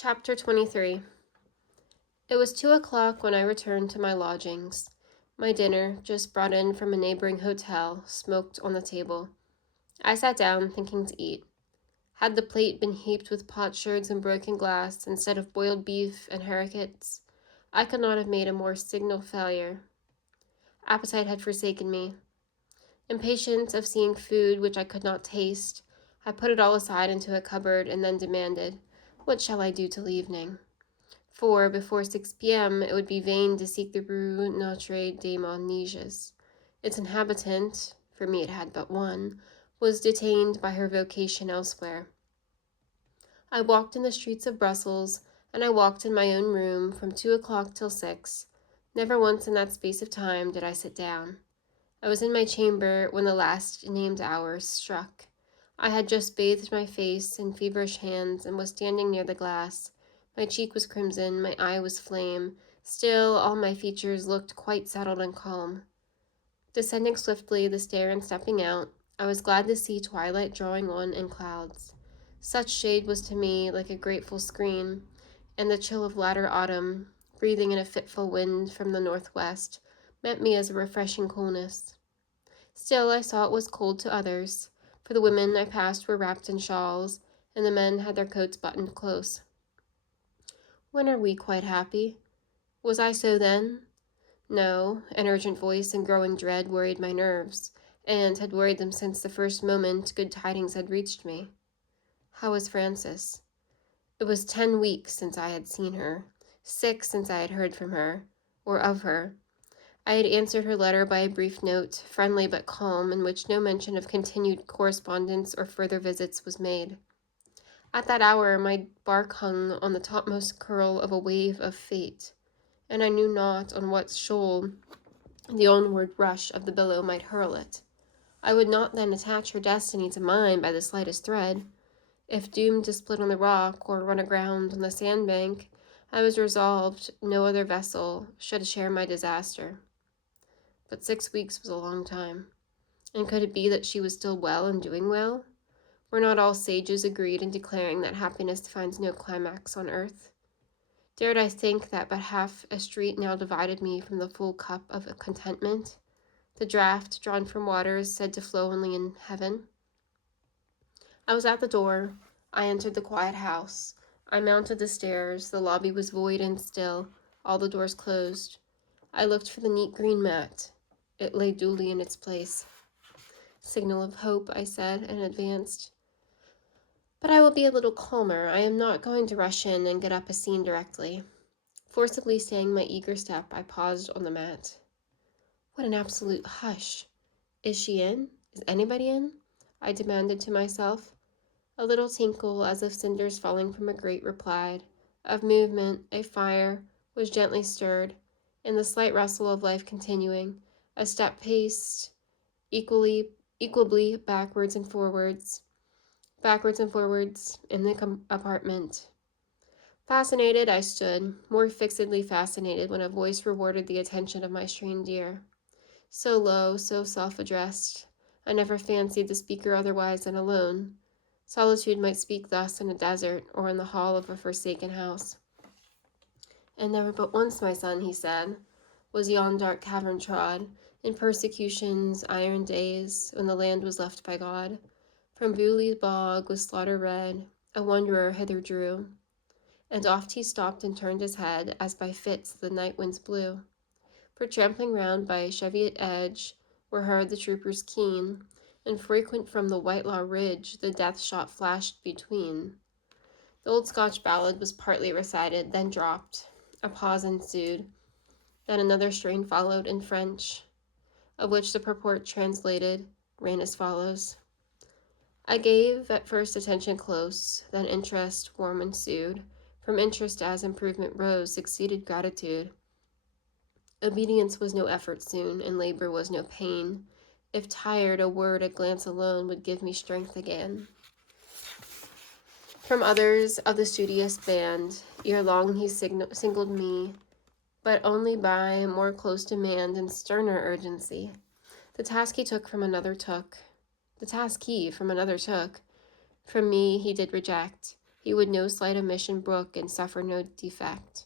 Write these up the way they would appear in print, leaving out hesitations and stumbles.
Chapter 23. It was 2 o'clock when I returned to my lodgings. My dinner, just brought in from a neighboring hotel, smoked on the table. I sat down, thinking to eat. Had the plate been heaped with potsherds and broken glass instead of boiled beef and haricots, I could not have made a more signal failure. Appetite had forsaken me. Impatient of seeing food which I could not taste, I put it all aside into a cupboard and then demanded, "What shall I do till evening?" For before 6 p.m. it would be vain to seek the Rue Notre Dame aux Neiges. Its inhabitant, for me it had but one, was detained by her vocation elsewhere. I walked in the streets of Brussels, and I walked in my own room from 2 o'clock till 6. Never once in that space of time did I sit down. I was in my chamber when the last named hour struck. I had just bathed my face in feverish hands and was standing near the glass. My cheek was crimson, my eye was flame. Still, all my features looked quite settled and calm. Descending swiftly the stair and stepping out, I was glad to see twilight drawing on in clouds. Such shade was to me like a grateful screen, and the chill of latter autumn, breathing in a fitful wind from the northwest, met me as a refreshing coolness. Still, I saw it was cold to others, for the women I passed were wrapped in shawls, and the men had their coats buttoned close. When are we quite happy? Was I so then? No, an urgent voice and growing dread worried my nerves, and had worried them since the first moment good tidings had reached me. How was Frances? It was 10 weeks since I had seen her, 6 since I had heard from her, or of her. I had answered her letter by a brief note, friendly but calm, in which no mention of continued correspondence or further visits was made. At that hour my bark hung on the topmost curl of a wave of fate, and I knew not on what shoal the onward rush of the billow might hurl it. I would not then attach her destiny to mine by the slightest thread. If doomed to split on the rock or run aground on the sandbank, I was resolved no other vessel should share my disaster. But 6 weeks was a long time. And could it be that she was still well and doing well? Were not all sages agreed in declaring that happiness finds no climax on earth? Dared I think that but half a street now divided me from the full cup of contentment, the draught drawn from waters said to flow only in heaven? I was at the door. I entered the quiet house. I mounted the stairs. The lobby was void and still, all the doors closed. I looked for the neat green mat. It lay duly in its place. "Signal of hope," I said, and advanced. "But I will be a little calmer. I am not going to rush in and get up a scene directly." Forcibly staying my eager step, I paused on the mat. What an absolute hush! "Is she in? Is anybody in?" I demanded to myself. A little tinkle, as of cinders falling from a grate, replied. Of movement, a fire, was gently stirred, and the slight rustle of life continuing. A step paced equably backwards and forwards in the apartment. Fascinated, I stood, more fixedly fascinated when a voice rewarded the attention of my strained ear. So low, so self-addressed. I never fancied the speaker otherwise than alone. Solitude might speak thus in a desert or in the hall of a forsaken house. "And never but once, my son," he said, "was yon dark cavern trod, in persecution's iron days, when the land was left by God. From Bewley's bog with slaughter red, a wanderer hither drew." And oft he stopped and turned his head, as by fits the night winds blew. For trampling round by Cheviot edge were heard the troopers keen, and frequent from the Whitelaw ridge the death shot flashed between. The old Scotch ballad was partly recited, then dropped. A pause ensued. Then another strain followed in French, of which the purport translated ran as follows. I gave at first attention close, then interest warm ensued. From interest as improvement rose, succeeded gratitude. Obedience was no effort soon, and labor was no pain. If tired, a word, a glance alone would give me strength again. From others of the studious band, ere long he singled me, but only by more close demand and sterner urgency. The task he from another took. From me he did reject. he would no slight omission brook and suffer no defect.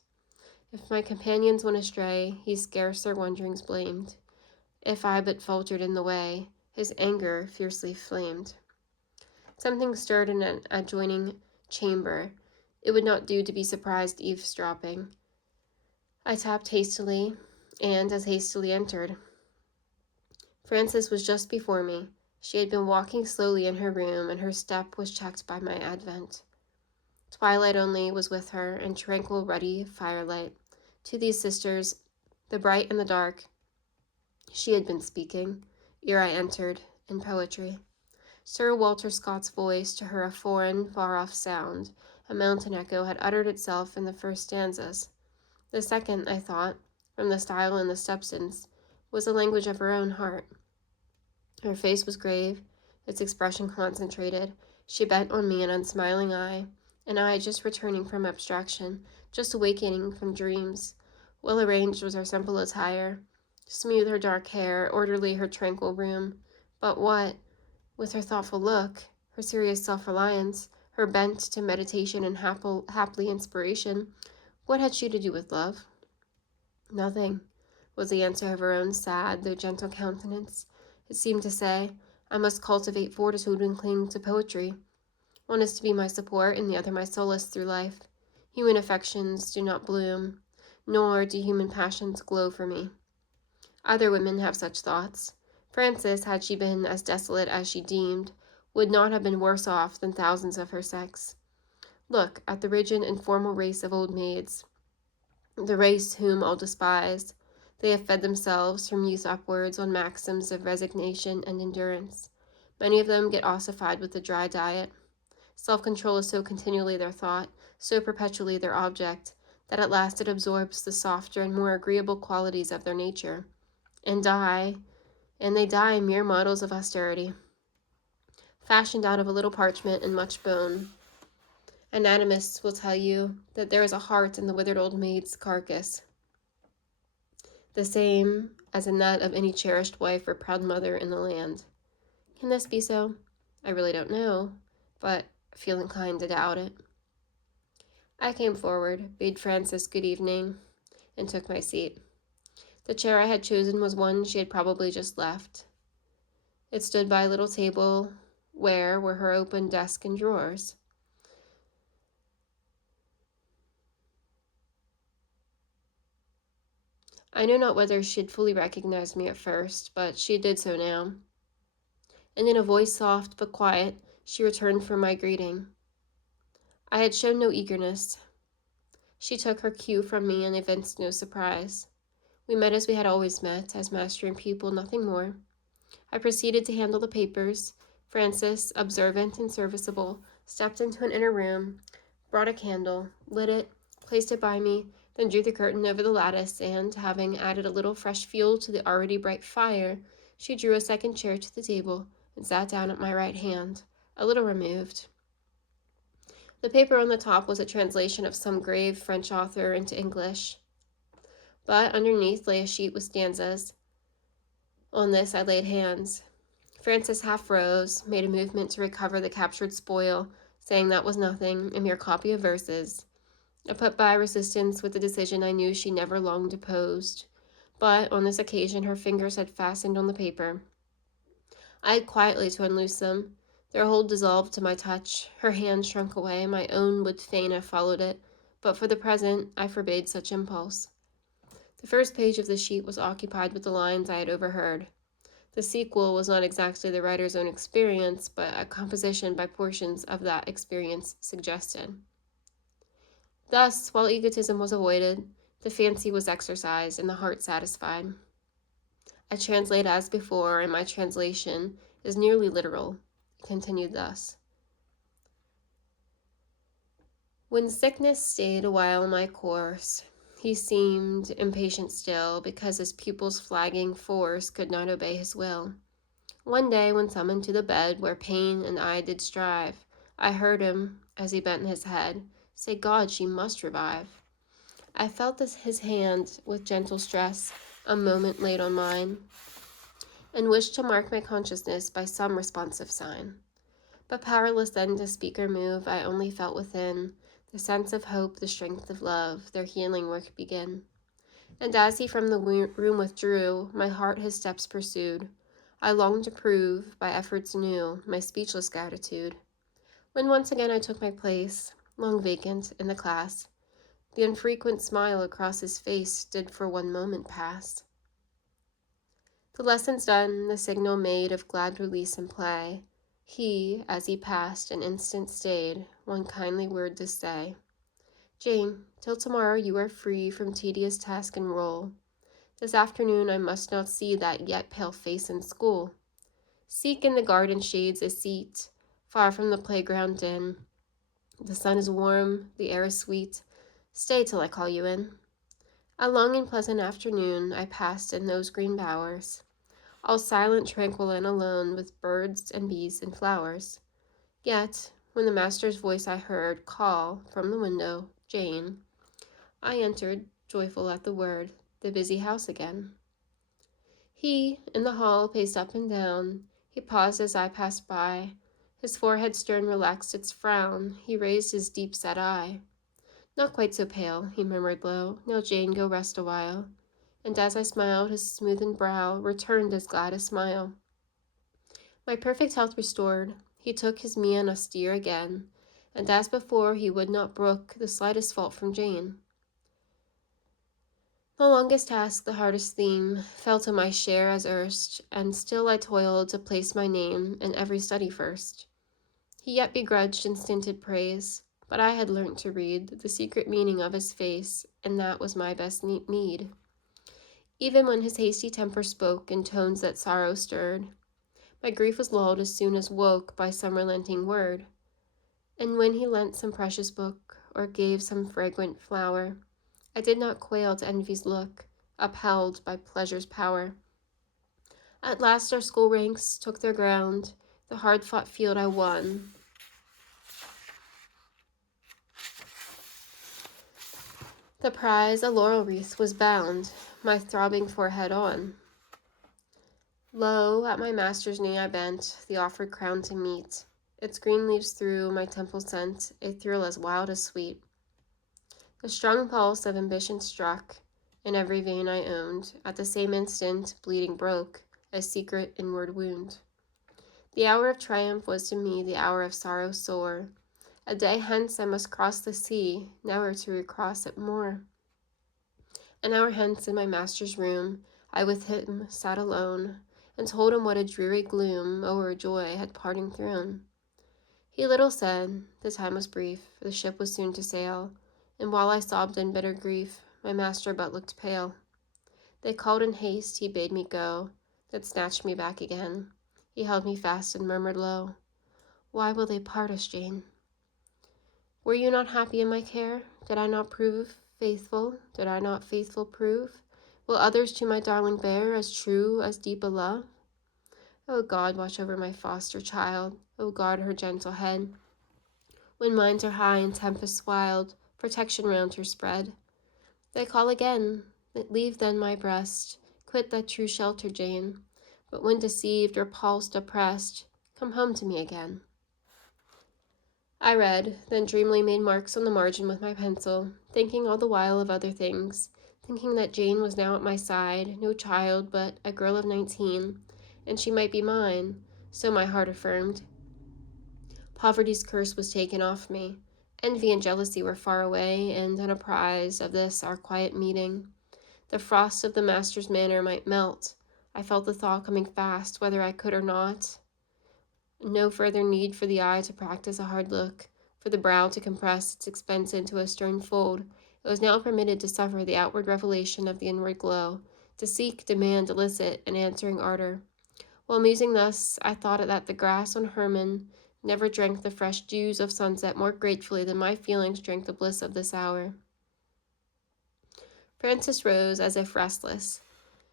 If my companions went astray, he scarce their wanderings blamed. If I but faltered in the way, his anger fiercely flamed. Something stirred in an adjoining chamber. It would not do to be surprised eavesdropping. I tapped hastily, and as hastily entered. Frances was just before me. She had been walking slowly in her room, and her step was checked by my advent. Twilight only was with her, and tranquil, ruddy firelight. To these sisters, the bright and the dark, she had been speaking, ere I entered, in poetry. Sir Walter Scott's voice, to her a foreign, far-off sound, a mountain echo, had uttered itself in the first stanzas. The second, I thought, from the style and the substance, was the language of her own heart. Her face was grave, its expression concentrated. She bent on me an unsmiling eye, an eye just returning from abstraction, just awakening from dreams. Well arranged was her simple attire, smooth her dark hair, orderly her tranquil room. But what, with her thoughtful look, her serious self-reliance, her bent to meditation and haply inspiration, what had she to do with love? Nothing, was the answer of her own sad, though gentle countenance. It seemed to say, I must cultivate fortitude and cling to poetry. One is to be my support, and the other my solace through life. Human affections do not bloom, nor do human passions glow for me. Other women have such thoughts. Frances, had she been as desolate as she deemed, would not have been worse off than thousands of her sex. Look at the rigid and formal race of old maids, the race whom all despise. They have fed themselves from youth upwards on maxims of resignation and endurance. Many of them get ossified with the dry diet. Self-control is so continually their thought, so perpetually their object, that at last it absorbs the softer and more agreeable qualities of their nature, and they die mere models of austerity, fashioned out of a little parchment and much bone. Anatomists will tell you that there is a heart in the withered old maid's carcass, the same as in that of any cherished wife or proud mother in the land. Can this be so? I really don't know, but I feel inclined to doubt it. I came forward, bade Frances good evening, and took my seat. The chair I had chosen was one she had probably just left. It stood by a little table where were her open desk and drawers. I know not whether she had fully recognized me at first, but she did so now. And in a voice soft but quiet, she returned for my greeting. I had shown no eagerness. She took her cue from me and evinced no surprise. We met as we had always met, as master and pupil, nothing more. I proceeded to handle the papers. Frances, observant and serviceable, stepped into an inner room, brought a candle, lit it, placed it by me, then drew the curtain over the lattice, and, having added a little fresh fuel to the already bright fire, she drew a second chair to the table and sat down at my right hand, a little removed. The paper on the top was a translation of some grave French author into English, but underneath lay a sheet with stanzas. On this I laid hands. Frances half rose, made a movement to recover the captured spoil, saying that was nothing, a mere copy of verses. I put by resistance with the decision I knew she never long opposed, but on this occasion her fingers had fastened on the paper. I had quietly to unloose them. Their hold dissolved to my touch. Her hand shrunk away. My own would fain have followed it, but for the present I forbade such impulse. The first page of the sheet was occupied with the lines I had overheard. The sequel was not exactly the writer's own experience, but a composition by portions of that experience suggested. Thus, while egotism was avoided, the fancy was exercised and the heart satisfied. I translate as before, and my translation is nearly literal. It continued thus. When sickness stayed awhile my course, he seemed impatient still, because his pupil's flagging force could not obey his will. One day, when summoned to the bed where pain and I did strive, I heard him, as he bent his head, say, God, she must revive. I felt his hand, with gentle stress, a moment laid on mine, and wished to mark my consciousness by some responsive sign. But powerless then to speak or move, I only felt within the sense of hope, the strength of love, their healing work begin. And as he from the room withdrew, my heart his steps pursued. I longed to prove, by efforts new, my speechless gratitude. When once again I took my place, long vacant, in the class, the infrequent smile across his face did for one moment pass. The lessons done, the signal made of glad release and play, he, as he passed, an instant stayed, one kindly word to say. Jane, till tomorrow you are free from tedious task and role. This afternoon I must not see that yet pale face in school. Seek in the garden shades a seat, far from the playground din. The sun is warm, the air is sweet. Stay till I call you in. A long and pleasant afternoon I passed in those green bowers, all silent, tranquil, and alone, with birds and bees and flowers. Yet, when the master's voice I heard call from the window, Jane, I entered, joyful at the word, the busy house again. He, in the hall, paced up and down. He paused as I passed by. His forehead stern relaxed its frown. He raised his deep-set eye. Not quite so pale, he murmured low. Now, Jane, go rest awhile. And as I smiled, his smoothened brow returned as glad a smile. My perfect health restored, he took his mien austere again, and as before he would not brook the slightest fault from Jane. The longest task, the hardest theme, fell to my share as erst, and still I toiled to place my name in every study first. He yet begrudged and stinted praise, but I had learnt to read the secret meaning of his face, and that was my best need. Even when his hasty temper spoke in tones that sorrow stirred, my grief was lulled as soon as woke by some relenting word. And when he lent some precious book, or gave some fragrant flower, I did not quail to envy's look, upheld by pleasure's power. At last our school ranks took their ground, the hard-fought field I won. The prize, a laurel wreath, was bound, my throbbing forehead on. Lo, at my master's knee I bent, the offered crown to meet. Its green leaves through my temple sent a thrill as wild as sweet. The strong pulse of ambition struck, in every vein I owned. At the same instant, bleeding broke, a secret inward wound. The hour of triumph was to me the hour of sorrow sore. A day hence I must cross the sea, never to recross it more. An hour hence in my master's room, I with him sat alone, and told him what a dreary gloom o'er joy had parting thrown. He little said, the time was brief, the ship was soon to sail, and while I sobbed in bitter grief, my master but looked pale. They called in haste, he bade me go, that snatched me back again. He held me fast and murmured low, why will they part us, Jane? Were you not happy in my care? Did I not prove faithful? Did I not faithful prove? Will others to my darling bear as true, as deep a love? O God, watch over my foster child. O guard her gentle head. When minds are high and tempests wild, protection round her spread. They call again, leave then my breast, quit that true shelter, Jane. But when deceived, repulsed, oppressed, come home to me again. I read, then dreamily made marks on the margin with my pencil, thinking all the while of other things, thinking that Jane was now at my side, no child, but a girl of 19, and she might be mine, so my heart affirmed. Poverty's curse was taken off me. Envy and jealousy were far away, and unapprised of this our quiet meeting, the frost of the master's manner might melt. I felt the thaw coming fast, whether I could or not. No further need for the eye to practice a hard look, for the brow to compress its expense into a stern fold. It was now permitted to suffer the outward revelation of the inward glow, to seek, demand, elicit an answering ardor. While musing thus, I thought that the grass on Hermon never drank the fresh dews of sunset more gratefully than my feelings drank the bliss of this hour. Frances rose as if restless.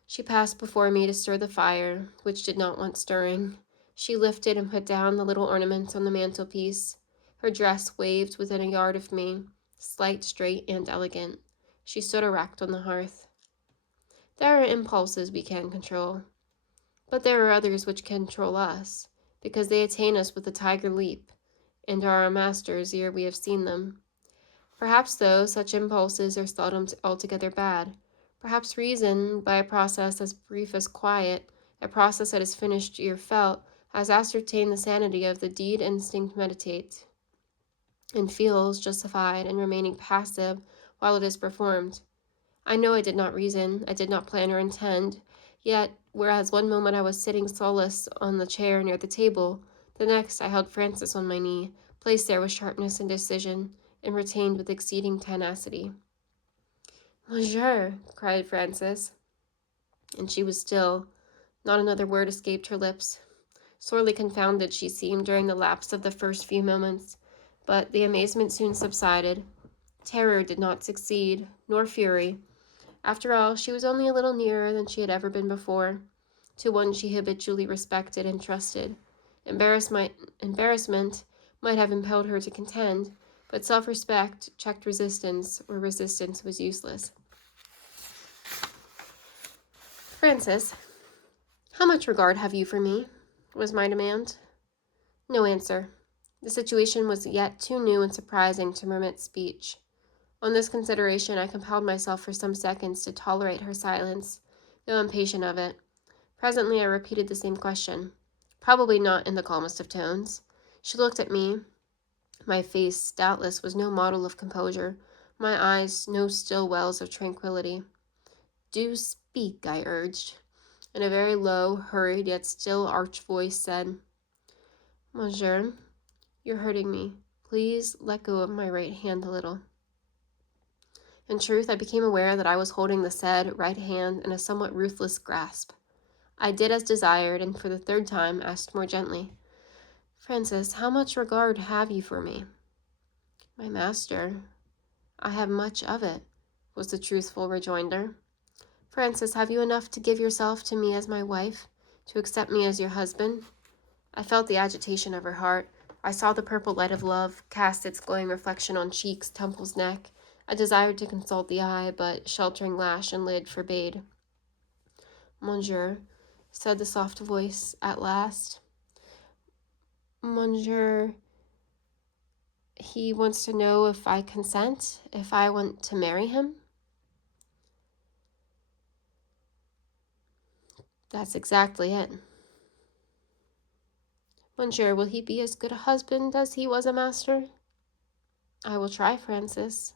She passed before me to stir the fire, which did not want stirring. She lifted and put down the little ornaments on the mantelpiece. Her dress waved within a yard of me, slight, straight, and elegant. She stood erect on the hearth. There are impulses we can control, but there are others which control us. because they attain us with a tiger leap, and are our masters ere we have seen them. Perhaps, though, such impulses are seldom altogether bad. Perhaps reason, by a process as brief as quiet, a process that is finished ere felt, has ascertained the sanity of the deed instinct meditates, and feels justified in remaining passive while it is performed. I know I did not reason, I did not plan or intend, yet, whereas one moment I was sitting solus on the chair near the table, the next I held Frances on my knee, placed there with sharpness and decision, and retained with exceeding tenacity. "Monsieur!" cried Frances, and she was still. Not another word escaped her lips. Sorely confounded she seemed during the lapse of the first few moments, but the amazement soon subsided. Terror did not succeed, nor fury. After all, she was only a little nearer than she had ever been before, to one she habitually respected and trusted. Embarrassment might have impelled her to contend, but self-respect checked resistance where resistance was useless. "Frances, how much regard have you for me?" was my demand. No answer. The situation was yet too new and surprising to permit speech. On this consideration, I compelled myself for some seconds to tolerate her silence, though impatient of it. Presently, I repeated the same question, probably not in the calmest of tones. She looked at me. My face, doubtless, was no model of composure, my eyes no still wells of tranquillity. "Do speak," I urged. In a very low, hurried, yet still arch voice said, "Monsieur, you're hurting me. Please let go of my right hand a little." In truth, I became aware that I was holding the said right hand in a somewhat ruthless grasp. I did as desired, and for the third time asked more gently, "Frances, how much regard have you for me?" "My master, I have much of it," was the truthful rejoinder. "Frances, have you enough to give yourself to me as my wife, to accept me as your husband?" I felt the agitation of her heart. I saw the purple light of love cast its glowing reflection on cheeks, temples, neck. I desired to consult the eye, but sheltering lash and lid forbade. "Monsieur," said the soft voice at last. "Monsieur, he wants to know if I consent, if I want to marry him?" "That's exactly it." "Monsieur, will he be as good a husband as he was a master?" "I will try, Frances."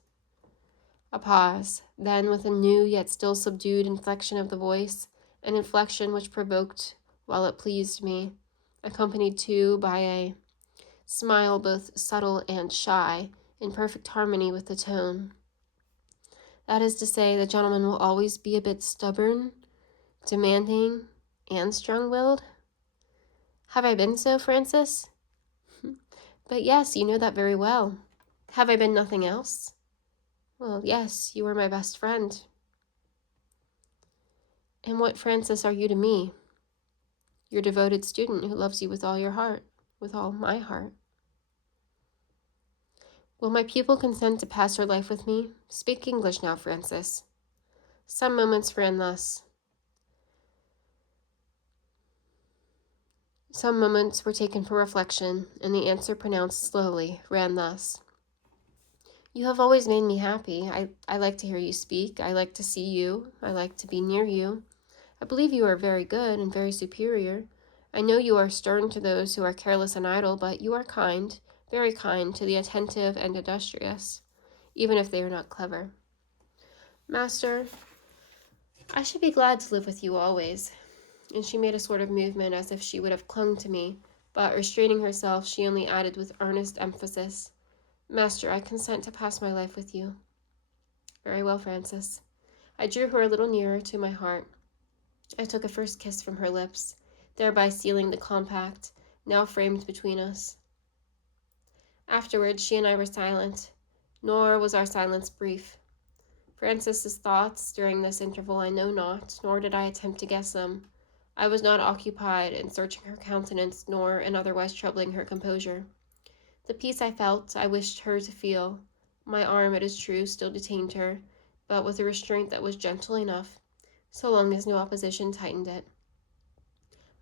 A pause, then with a new yet still subdued inflection of the voice, an inflection which provoked while it pleased me, accompanied too by a smile both subtle and shy, in perfect harmony with the tone. "That is to say, the gentleman will always be a bit stubborn, demanding, and strong-willed?" "Have I been so, Frances?" "But yes, you know that very well." "Have I been nothing else?" "Well, yes, you were my best friend." "And what, Frances, are you to me?" "Your devoted student who loves you with all your heart, with all my heart." "Will my pupil consent to pass her life with me? Speak English now, Frances." Some moments ran thus. Some moments were taken for reflection, and the answer pronounced slowly ran thus. "You have always made me happy. I like to hear you speak. I like to see you. I like to be near you. I believe you are very good and very superior. I know you are stern to those who are careless and idle, but you are kind, very kind, to the attentive and industrious, even if they are not clever. Master, I should be glad to live with you always." And she made a sort of movement as if she would have clung to me, but restraining herself, she only added with earnest emphasis, "Master, I consent to pass my life with you." "Very well, Frances." I drew her a little nearer to my heart. I took a first kiss from her lips, thereby sealing the compact now framed between us. Afterwards, she and I were silent, nor was our silence brief. Frances's thoughts during this interval I know not, nor did I attempt to guess them. I was not occupied in searching her countenance, nor in otherwise troubling her composure. The peace I felt, I wished her to feel. My arm, it is true, still detained her, but with a restraint that was gentle enough, so long as no opposition tightened it.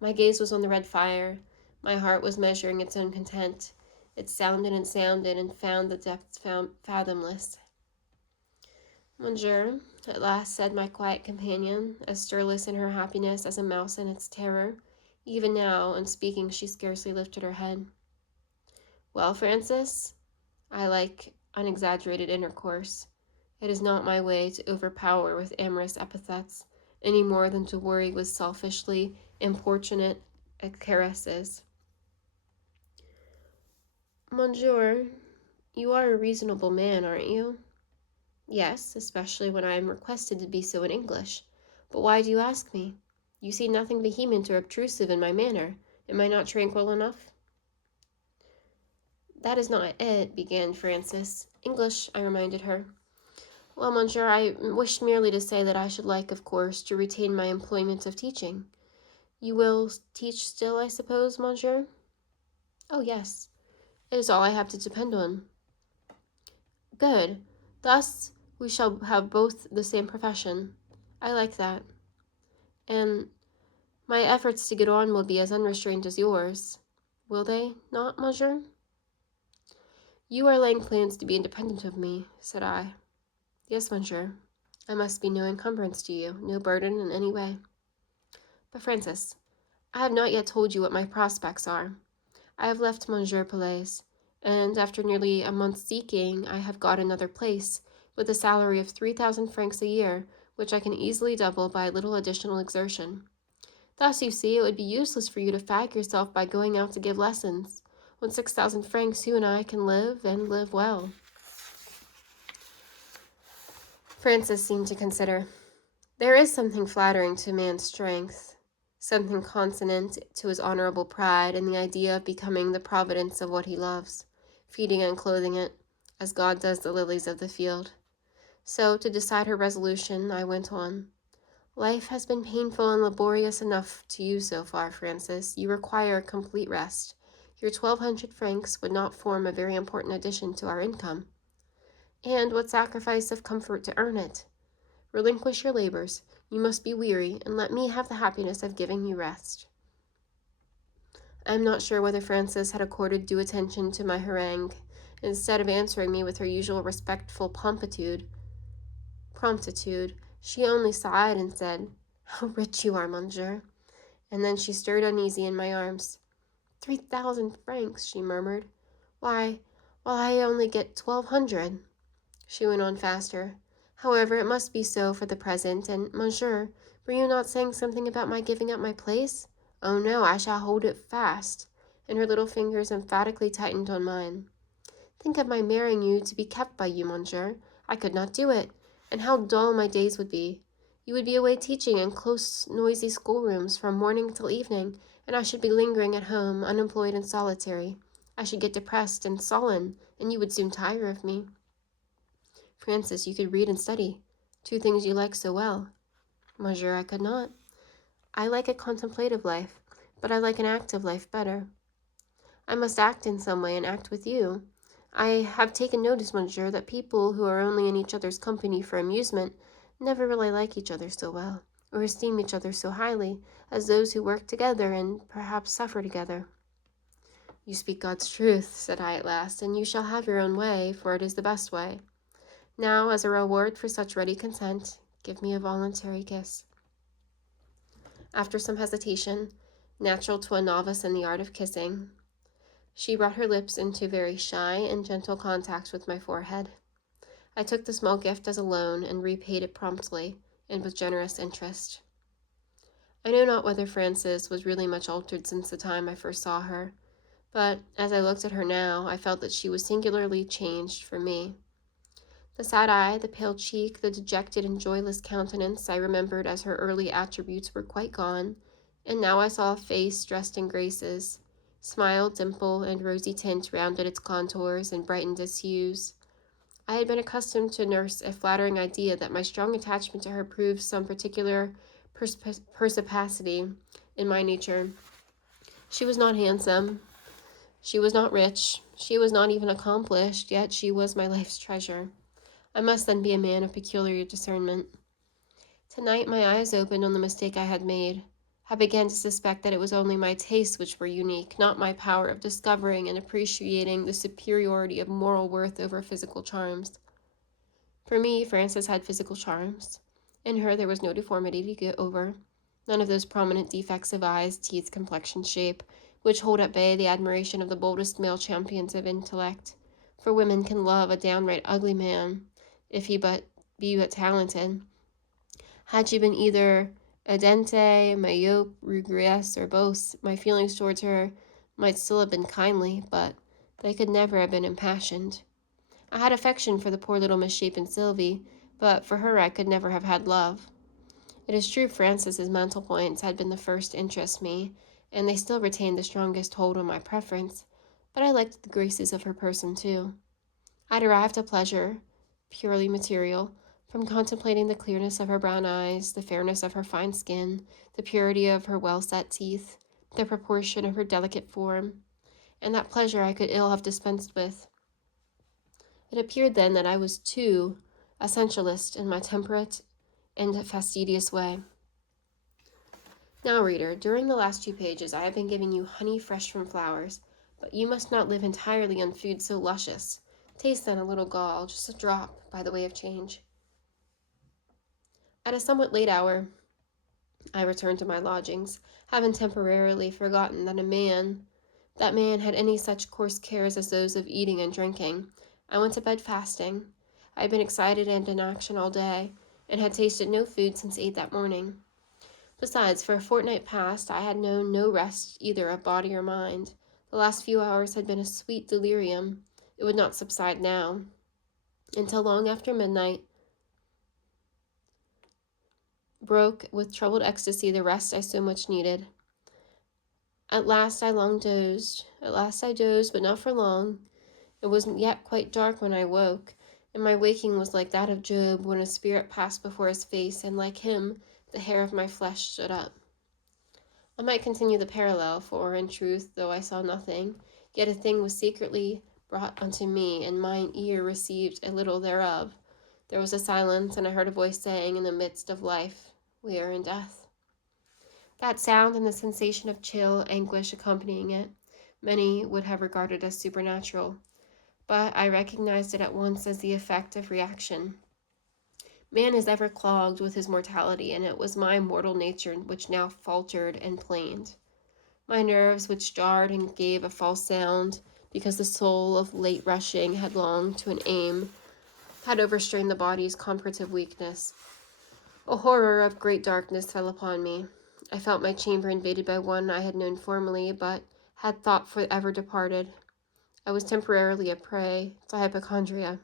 My gaze was on the red fire. My heart was measuring its own content. It sounded and found the depths fathomless. Monsieur, at last said my quiet companion, as stirless in her happiness as a mouse in its terror. Even now, in speaking, she scarcely lifted her head. Well, Francis, I like unexaggerated intercourse. It is not my way to overpower with amorous epithets, any more than to worry with selfishly importunate caresses. Monsieur, you are a reasonable man, aren't you? Yes, especially when I am requested to be so in English. But why do you ask me? You see nothing vehement or obtrusive in my manner. Am I not tranquil enough? That is not it, began Francis. English, I reminded her. Well, monsieur, I wished merely to say that I should like, of course, to retain my employment of teaching. You will teach still, I suppose, monsieur? Oh, yes. It is all I have to depend on. Good. Thus we shall have both the same profession. I like that. And my efforts to get on will be as unrestrained as yours. Will they not, monsieur? You are laying plans to be independent of me, said I. Yes, monsieur. I must be no encumbrance to you, no burden in any way. But, Francis, I have not yet told you what my prospects are. I have left Monsieur Palais, and after nearly a month's seeking, I have got another place, with a salary of 3,000 francs a year, which I can easily double by a little additional exertion. Thus, you see, it would be useless for you to fag yourself by going out to give lessons. On 6,000 francs, you and I can live, and live well. Francis seemed to consider. There is something flattering to man's strength, something consonant to his honorable pride in the idea of becoming the providence of what he loves, feeding and clothing it, as God does the lilies of the field. So, to decide her resolution, I went on. Life has been painful and laborious enough to you so far, Francis. You require complete rest. Your 1,200 francs would not form a very important addition to our income. And what sacrifice of comfort to earn it? Relinquish your labors. You must be weary, and let me have the happiness of giving you rest. I am not sure whether Frances had accorded due attention to my harangue. Instead of answering me with her usual respectful promptitude, she only sighed and said, "How rich you are, monsieur." And then she stirred uneasy in my arms. 3,000 francs, she murmured. Why, while I only get 1,200. She went on faster. However, it must be so for the present, and, monsieur, were you not saying something about my giving up my place? Oh no, I shall hold it fast, and her little fingers emphatically tightened on mine. Think of my marrying you to be kept by you, monsieur. I could not do it, and how dull my days would be. You would be away teaching in close, noisy schoolrooms from morning till evening, and I should be lingering at home, unemployed and solitary. I should get depressed and sullen, and you would soon tire of me. Francis, you could read and study, 2 things you like so well. Monsieur, I could not. I like a contemplative life, but I like an active life better. I must act in some way and act with you. I have taken notice, monsieur, that people who are only in each other's company for amusement never really like each other so well, or esteem each other so highly, as those who work together and perhaps suffer together. You speak God's truth, said I at last, and you shall have your own way, for it is the best way. Now, as a reward for such ready consent, give me a voluntary kiss. After some hesitation, natural to a novice in the art of kissing, she brought her lips into very shy and gentle contact with my forehead. I took the small gift as a loan and repaid it promptly and with generous interest. I know not whether Frances was really much altered since the time I first saw her, but as I looked at her now, I felt that she was singularly changed for me. The sad eye, the pale cheek, the dejected and joyless countenance I remembered as her early attributes were quite gone, and now I saw a face dressed in graces. Smile, dimple, and rosy tint rounded its contours and brightened its hues. I had been accustomed to nurse a flattering idea that my strong attachment to her proved some particular perspicacity in my nature. She was not handsome. She was not rich. She was not even accomplished, yet she was my life's treasure. I must then be a man of peculiar discernment. Tonight my eyes opened on the mistake I had made. I began to suspect that it was only my tastes which were unique, not my power of discovering and appreciating the superiority of moral worth over physical charms. For me, Frances had physical charms. In her there was no deformity to get over, none of those prominent defects of eyes, teeth, complexion, shape, which hold at bay the admiration of the boldest male champions of intellect. For women can love a downright ugly man, if he be but talented. Had she been either Edente, myope, rugueuse, or both, my feelings towards her might still have been kindly, but they could never have been impassioned. I had affection for the poor little misshapen Sylvie, but for her I could never have had love. It is true Frances's mental points had been the first to interest me, and they still retained the strongest hold on my preference, but I liked the graces of her person too. I derived a pleasure, purely material, from contemplating the clearness of her brown eyes, the fairness of her fine skin, the purity of her well-set teeth, the proportion of her delicate form, and that pleasure I could ill have dispensed with. It appeared then that I was, too, a sensualist in my temperate and fastidious way. Now, reader, during the last 2 pages I have been giving you honey fresh from flowers, but you must not live entirely on food so luscious. Taste then a little gall, just a drop, by the way of change. At a somewhat late hour, I returned to my lodgings, having temporarily forgotten that that man had any such coarse cares as those of eating and drinking. I went to bed fasting. I had been excited and in action all day, and had tasted no food since 8 that morning. Besides, for a fortnight past, I had known no rest either of body or mind. The last few hours had been a sweet delirium. It would not subside now. Until long after midnight, broke with troubled ecstasy the rest I so much needed. At last I dozed, but not for long. It wasn't yet quite dark when I woke, and my waking was like that of Job when a spirit passed before his face, and like him, the hair of my flesh stood up. I might continue the parallel, for, in truth, though I saw nothing, yet a thing was secretly brought unto me, and mine ear received a little thereof. There was a silence, and I heard a voice saying in the midst of life, "We are in death." That sound and the sensation of chill anguish accompanying it, many would have regarded as supernatural, but I recognized it at once as the effect of reaction. Man is ever clogged with his mortality, and it was my mortal nature which now faltered and planed. My nerves, which jarred and gave a false sound, because the soul of late rushing headlong to an aim had overstrained the body's comparative weakness. A horror of great darkness fell upon me. I felt my chamber invaded by one I had known formerly, but had thought for ever departed. I was temporarily a prey to hypochondria.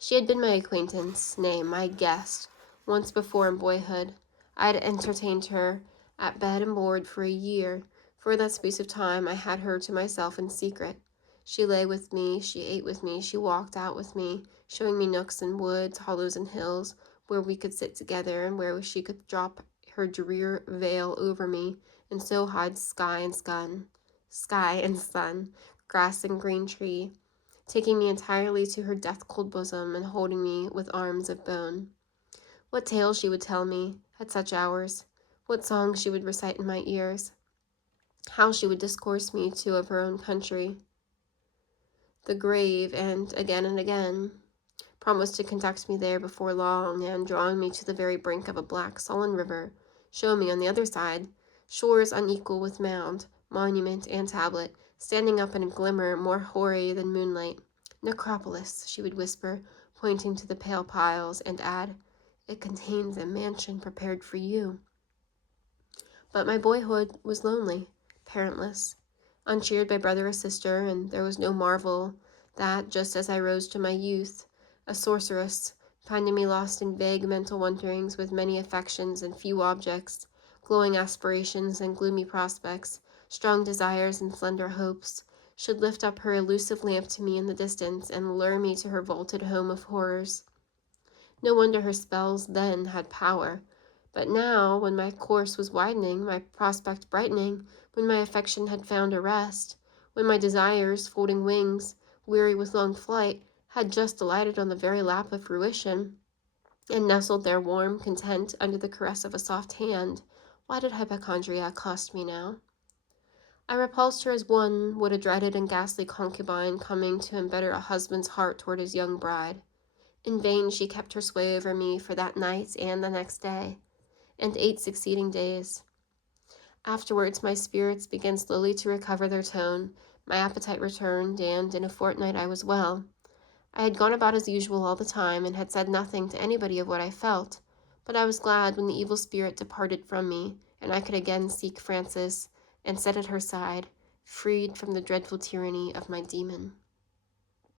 She had been my acquaintance, nay, my guest, once before in boyhood. I had entertained her at bed and board for a year. For that space of time I had her to myself in secret. She lay with me, she ate with me, she walked out with me, showing me nooks and woods, hollows and hills, where we could sit together and where she could drop her drear veil over me, and so hide sky and sun, grass and green tree, taking me entirely to her death-cold bosom and holding me with arms of bone. What tales she would tell me at such hours, what songs she would recite in my ears, how she would discourse me too of her own country, the grave, and again, promised to conduct me there before long, and, drawing me to the very brink of a black, sullen river, show me on the other side shores unequal with mound, monument, and tablet, standing up in a glimmer more hoary than moonlight. "Necropolis," she would whisper, pointing to the pale piles, and add, "It contains a mansion prepared for you." But my boyhood was lonely, parentless, uncheered by brother or sister, and there was no marvel that, just as I rose to my youth, a sorceress, finding me lost in vague mental wanderings with many affections and few objects, glowing aspirations and gloomy prospects, strong desires and slender hopes, should lift up her elusive lamp to me in the distance and lure me to her vaulted home of horrors. No wonder her spells then had power. But now, when my course was widening, my prospect brightening, when my affection had found a rest, when my desires, folding wings, weary with long flight, had just alighted on the very lap of fruition, and nestled there warm, content, under the caress of a soft hand, Why did hypochondriac cost me now? I repulsed her as one would a dreaded and ghastly concubine coming to embitter a husband's heart toward his young bride. In vain she kept her sway over me for that night and the next day, and 8 succeeding days. Afterwards, my spirits began slowly to recover their tone, my appetite returned, and in a fortnight I was well. I had gone about as usual all the time, and had said nothing to anybody of what I felt, but I was glad when the evil spirit departed from me, and I could again seek Frances, and sit at her side, freed from the dreadful tyranny of my demon.